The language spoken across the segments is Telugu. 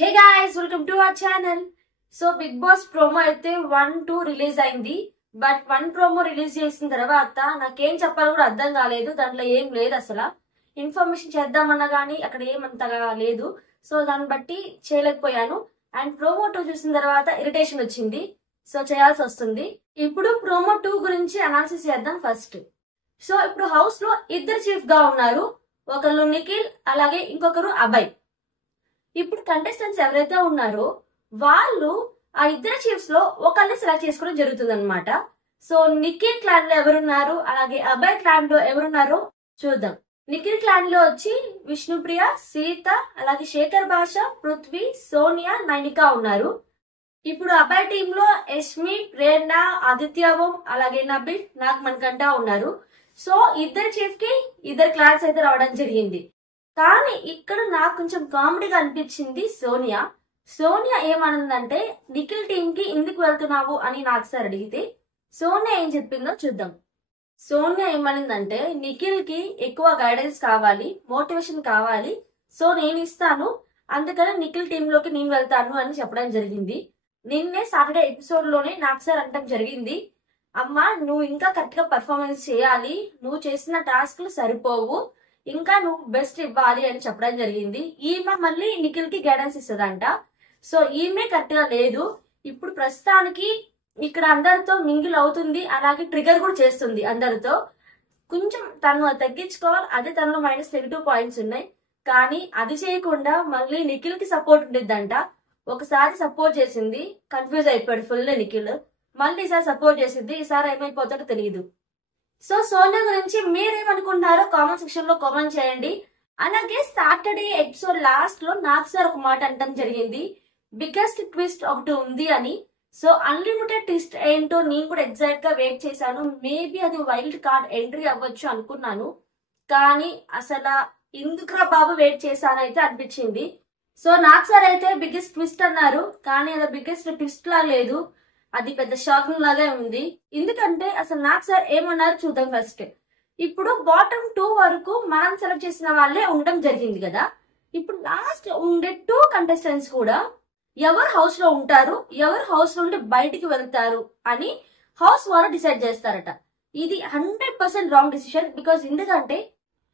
Hey guys, welcome to our channel. So Big Boss promo అయితే 1-2 రిలీజ్ అయింది. బట్ 1 promo రిలీజ్ చేసిన తర్వాత నాకేం చెప్పాలో కూడా అర్థం కాలేదు. దాంట్లో ఏం లేదు అసలు. ఇన్ఫర్మేషన్ చేద్దామన్నా గానీ అక్కడ ఏమంతగా లేదు. సో దాన్ని బట్టి చేయలేకపోయాను. అండ్ promo 2 చూసిన తర్వాత ఇరిటేషన్ వచ్చింది. సో చేయాల్సి వస్తుంది. ఇప్పుడు promo 2 గురించి అనాలిసిస్ చేద్దాం ఫస్ట్. సో ఇప్పుడు హౌస్ లో ఇద్దరు చీఫ్ గా ఉన్నారు. ఒకరు నిఖిల్ అలాగే ఇంకొకరు అభయ్. ఇప్పుడు కంటెస్టెంట్స్ ఎవరైతే ఉన్నారో వాళ్ళు ఆ ఇద్దరు చీఫ్స్ లో ఒకరిని సెలెక్ట్ చేసుకోవడం జరుగుతుంది అనమాట. సో నిఖిల్ క్లాన్ లో ఎవరున్నారు అలాగే అభయ్ క్లాన్ లో ఎవరున్నారో చూద్దాం. నిఖిల్ క్లాన్ లో వచ్చి విష్ణుప్రియ, సీత అలాగే శేఖర్ భాష, పృథ్వీ, సోనియా, నైనిక ఉన్నారు. ఇప్పుడు అభయ్ టీమ్ లో యష్మి, ప్రేరణ, ఆదిత్య ఓం అలాగే నబిల్, నాగ్ మణికంఠ ఉన్నారు. సో ఇద్దరు చీఫ్ కి ఇద్దరు క్లాన్స్ అయితే రావడం జరిగింది. కానీ ఇక్కడ నాకు కొంచెం కామెడీగా అనిపించింది సోనియా ఏమనుందంటే నిఖిల్ టీమ్ కి ఎందుకు వెళ్తున్నావు అని నాకు సార్ అడిగితే సోనియా ఏం చెప్పిందో చూద్దాం. సోనియా ఏమనిందంటే నిఖిల్ కి ఎక్కువ గైడెన్స్ కావాలి, మోటివేషన్ కావాలి, సో నేను ఇస్తాను, అందుకని నిఖిల్ టీమ్ లోకి నేను వెళ్తాను అని చెప్పడం జరిగింది. నిన్నే సాటర్డే ఎపిసోడ్ లోనే నాకు సార్ అనటం జరిగింది, అమ్మా నువ్వు ఇంకా కరెక్ట్ గా పర్ఫార్మెన్స్ చేయాలి, నువ్వు చేసిన టాస్క్లు సరిపోవు, ఇంకా నువ్వు బెస్ట్ ఇవ్వాలి అని చెప్పడం జరిగింది. ఈమె మళ్ళీ నిఖిల్ కి గైడెన్స్ ఇస్తుందంట. సో ఈమె కరెక్ట్ గా లేదు. ఇప్పుడు ప్రస్తుతానికి ఇక్కడ అందరితో మింగిల్ అవుతుంది, అలాగే ట్రిగర్ కూడా చేస్తుంది అందరితో. కొంచెం తను తగ్గించుకోవాలి, అదే తనలో -నెగిటివ్ పాయింట్స్ ఉన్నాయి. కానీ అది చేయకుండా మళ్ళీ నిఖిల్ కి సపోర్ట్ ఉండిద్దంట. ఒకసారి సపోర్ట్ చేసింది, కన్ఫ్యూజ్ అయిపోయాడు ఫుల్ నిఖిల్. మళ్ళీ ఈసారి సపోర్ట్ చేసింది, ఈసారి ఏమైపోతాడో తెలియదు. సో సోనియా గురించి మీరేమనుకుంటున్నారో కామెంట్ సెక్షన్ లో కామెంట్ చేయండి. అలాగే సాటర్డే ఎపిసోడ్ లాస్ట్ లో నాకు సార్ ఒక మాట అనడం జరిగింది, బిగ్గెస్ట్ ట్విస్ట్ ఒకటి ఉంది అని. సో అన్లిమిటెడ్ ట్విస్ట్ ఏంటో నేను కూడా ఎగ్జాక్ట్ గా వెయిట్ చేశాను. మేబీ అది వైల్డ్ కార్డ్ ఎంట్రీ అవ్వచ్చు అనుకున్నాను, కానీ అసలు ఎందుకురా బాబు వెయిట్ చేశాను అయితే అనిపించింది. సో నాకు సార్ అయితే బిగ్గెస్ట్ ట్విస్ట్ అన్నారు, కానీ అది బిగ్గెస్ట్ ట్విస్ట్ లా లేదు, అది పెద్ద షాకింగ్ లాగా ఉంది. ఎందుకంటే అసలు నాకు సార్ ఏమన్నారు చూద్దాం ఫస్ట్. ఇప్పుడు బాటమ్ 2 వరకు మనం సెలెక్ట్ చేసిన వాళ్ళే ఉండడం జరిగింది కదా. ఇప్పుడు లాస్ట్ ఉండే 2 కంటెస్టెంట్స్ కూడా ఎవరు హౌస్ లో ఉంటారు, ఎవరు హౌస్ నుండి బయటికి వెళ్తారు అని హౌస్ వాళ్ళు డిసైడ్ చేస్తారట. ఇది 100% రాంగ్ డిసిషన్. బికాస్ ఎందుకంటే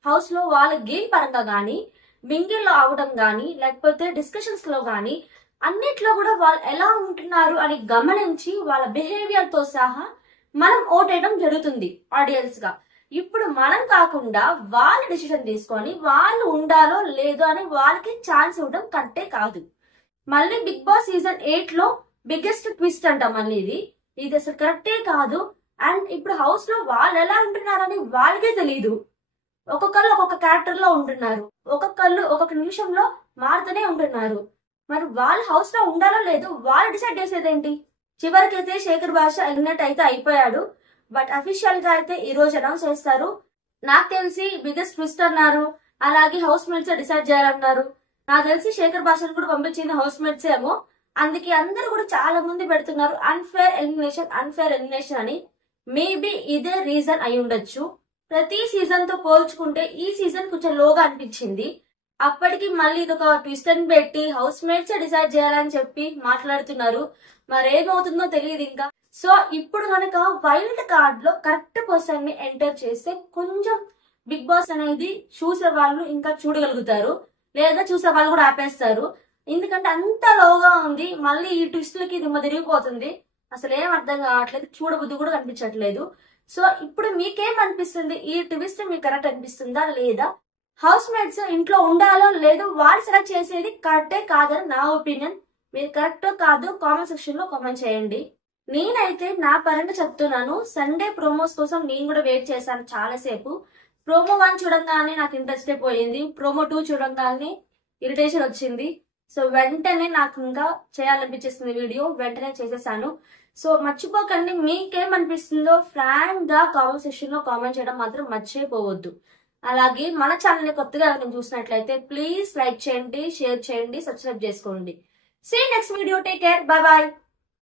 హౌస్ లో వాళ్ళ గేమ్ పరంగా గానీ, మింగిల్ లో అవడం గానీ, లేకపోతే డిస్కషన్స్ లో గానీ అన్నిట్లో కూడా వాళ్ళు ఎలా ఉంటున్నారు అని గమనించి వాళ్ళ బిహేవియర్ తో సహా మనం ఓటేయడం జరుగుతుంది ఆడియన్స్ గా. ఇప్పుడు మనం కాకుండా వాళ్ళ డిసిషన్ తీసుకొని వాళ్ళు ఉండాలో లేదో అని వాళ్ళకి ఛాన్స్ ఇవ్వడం కరెక్టే కాదు. మళ్ళీ బిగ్ బాస్ సీజన్ 8 లో బిగ్గెస్ట్ ట్విస్ట్ అంట మళ్ళీ ఇది అసలు కరెక్టే కాదు. అండ్ ఇప్పుడు హౌస్ లో వాళ్ళు ఎలా ఉంటున్నారని వాళ్ళకే తెలియదు. ఒక్కొక్కరు ఒక్కొక్క క్యారెక్టర్ లో ఉంటున్నారు, ఒక్కొక్కరు ఒక్కొక్క నిమిషంలో మారుతూనే ఉంటున్నారు. మరి వాళ్ళ హౌస్ లో ఉండాలో లేదో వాళ్ళు డిసైడ్ చేసేదేంటి? చివరికైతే శేఖర్ భాష ఎలిమినేట్ అయితే అయిపోయాడు. బట్ అఫీషియల్ గా అయితే ఈ రోజు అనౌన్స్ చేస్తారు. నాకు తెలిసి బిగ్గెస్ట్ ట్విస్ట్ అన్నారు, అలాగే హౌస్ మేట్స్ డిసైడ్ చేయాలన్నారు. నాకు తెలిసి శేఖర్ భాషను కూడా పంపించింది హౌస్ మేట్స్ ఏమో, అందుకే అందరూ కూడా చాలా మంది పెడుతున్నారు అన్ఫేర్ ఎలిమినేషన్ అని. మేబీ ఇదే రీజన్ అయి ఉండొచ్చు. ప్రతి సీజన్ తో పోల్చుకుంటే ఈ సీజన్ కొంచెం లోగా అనిపించింది. అప్పటికి మళ్ళీ ఇదొక ట్విస్ట్ అని పెట్టి హౌస్ మేట్స్ డిసైడ్ చేయాలని చెప్పి మాట్లాడుతున్నారు. మరేమవుతుందో తెలియదు ఇంకా. సో ఇప్పుడు కనుక వైల్డ్ కార్డ్ లో కరెక్ట్ పర్సన్ ని ఎంటర్ చేస్తే కొంచెం బిగ్ బాస్ అనేది చూసే వాళ్ళు ఇంకా చూడగలుగుతారు, లేదా చూసే వాళ్ళు కూడా ఆపేస్తారు. ఎందుకంటే అంత లోగా ఉంది. మళ్ళీ ఈ ట్విస్ట్లకి దిమ్మ తిరిగిపోతుంది. అసలు ఏం అర్థం కావట్లేదు, చూడబుద్ధి కూడా కనిపించట్లేదు. సో ఇప్పుడు మీకేం అనిపిస్తుంది? ఈ ట్విస్ట్ మీకు కరెక్ట్ అనిపిస్తుందా లేదా? హౌస్ మేట్స్ ఇంట్లో ఉండాలో లేదో వాళ్ళు సెలెక్ట్ చేసేది కరెక్టే కాదని నా ఒపీనియన్. మీరు కరెక్టో కాదు కామెంట్ సెక్షన్ లో కామెంట్ చేయండి. నేనైతే నా పరంగా చెప్తున్నాను, సండే ప్రోమోస్ కోసం నేను కూడా వెయిట్ చేశాను చాలాసేపు. ప్రోమో 1 చూడంగానే నాకు ఇంట్రెస్ట్ పోయింది, ప్రోమో 2 చూడంగానే ఇరిటేషన్ వచ్చింది. సో వెంటనే నాకు ఇంకా చేయాలనిపించేసింది వీడియో, వెంటనే చేసేసాను. సో మర్చిపోకండి, మీకేమనిపిస్తుందో ఫ్రాంక్ గా కామెంట్ సెక్షన్ లో కామెంట్ చేయడం మాత్రం మర్చిపోవద్దు. అలాగే మన ఛానల్ ని కొత్తగా ఎవరైనా చూసినట్లయితే ప్లీజ్ లైక్ చేయండి, షేర్ చేయండి, సబ్స్క్రైబ్ చేసుకోండి. See next video, take care, bye bye.